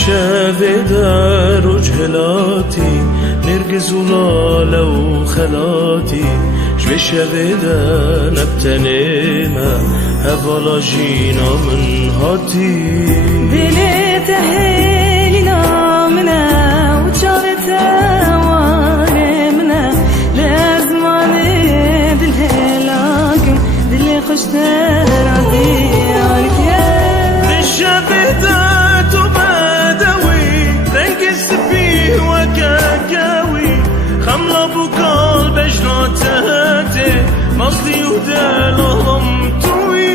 بشافي دار وجهلاتي نرقز ولا وخلاتي بشافي دا نبتنيما هفالا جينا من هاتي دلت هيلنا منا وشارت وارمنا لازمان دل هلاكم دل خوش ترادي عنك يا بشافي دا تبادوي رنقص فيه وكاكاوي خملة بقلب جناتاتي مصلي ودالهم توي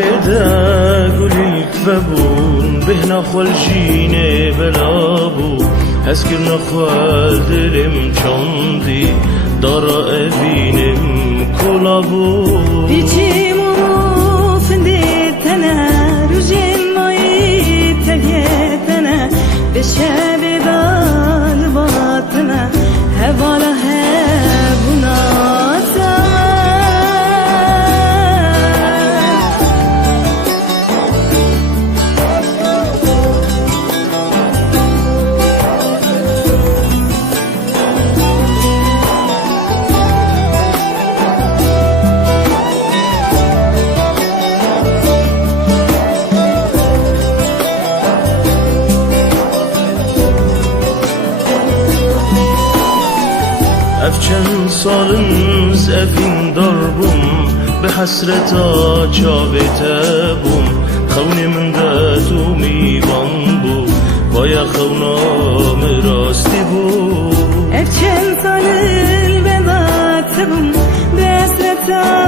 بشابدا قولي كفبون بهنا خلجيني بلابو هسكرنا خوال دلم چاندي دارا ابينم كلابو بيچي مو فندتنا رجين ماي تليتنا بشابدا الباطنا هبالا هبنا افچن سالن زفین دربم به حسرتا چاوتبم خونی من دتو میوان بو بایا خونام راستی بو افچن سالن به باتبم به حسرتا